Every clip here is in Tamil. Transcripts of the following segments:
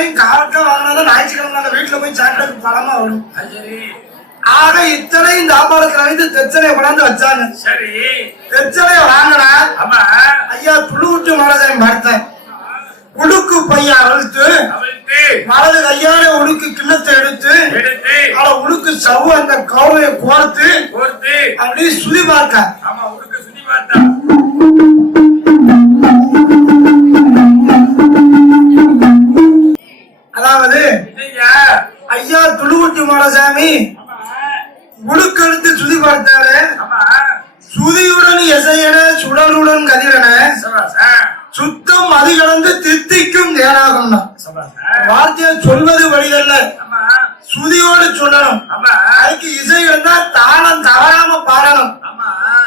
இத்தனையும் காக்க வாங்கினாதான் ஞாயிற்றுக்கிழமை நாங்க வீட்டுல போய் சாப்பிட்டதுக்கு பழமா வரும். ஆக இத்தனையும் தாபாளத்துல வைத்து தெச்சனையை கொண்டாந்து வச்சாங்க சரி. தெச்சனையை வாங்கினா ஆமா. ஐயா துளுவிட்டு மலசாமி பார்த்தேன். உடுக்கு பையா அவளுக்கு வலது கையால உடுக்கு கிண்ணத்தை எடுத்து எடுத்து அத உடுக்கு சவு அந்த கவுளையை கோர்த்து கோர்த்து. அப்படியே சுதி பார்க்க ஆமா உடுக்க சுத்தி பார்த்தா உடுக்கு எடுத்து சுதி பார்த்தாரு. சுதியுடன் இசையன சுடருடன் கதிரன சுத்தம் அதிகலந்து தித்திக்கும் தேனாகும்னா வார்த்தையை சொல்வது வழிதல்ல. சுதியோடு சொல்லணும். அதுக்கு இசை இருந்தா தாளம் தவறாம பாடணும்.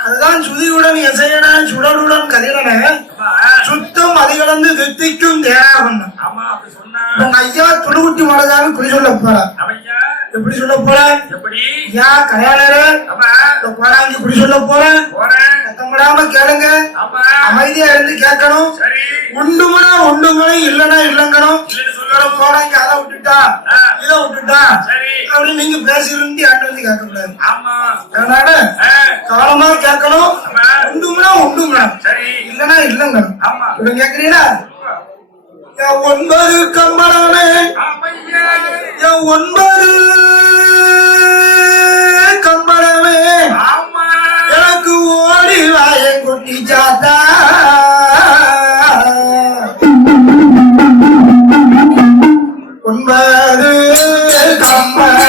அதுதான் சுதியுடன் இசையன சுடருடன் கதிரன சுத்தம் அதிகலந்து தித்திக்கும் தேனாகும்னா ஐயா துணுகுட்டி மலசாமி குறி சொல்ல போற அவையா எப்படி சொல்ல போற? எப்படி? ஐயா கல்யாணரு. போறாங்க குறி சொல்ல போறேன் போறேன் சத்தமிடாம கேளுங்க. அமைதியா இருந்து கேட்கணும். உண்டுமனா உண்டுங்கணும் இல்லனா இல்லங்கணும். சொல்லணும் போறாங்க அதை விட்டுட்டா. இதை விட்டுட்டா அப்படின்னு நீங்க பேசிருந்து ஆண்டு வந்து கேட்க கூடாது ஆமா. அதனால கவனமா கேட்கணும். உண்டுமனா உண்டுங்கணும் இல்லனா இல்லங்கணும். ஆமா. இப்ப கேக்குறீங்களா ஒன்பது கம்பளமே ஒன்பது கம்பளமே. எனக்கு ஓடி வாயன் குட்டி சாத்தா ஒன்பது கம்பளமே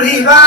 Abrigado.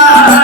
あ!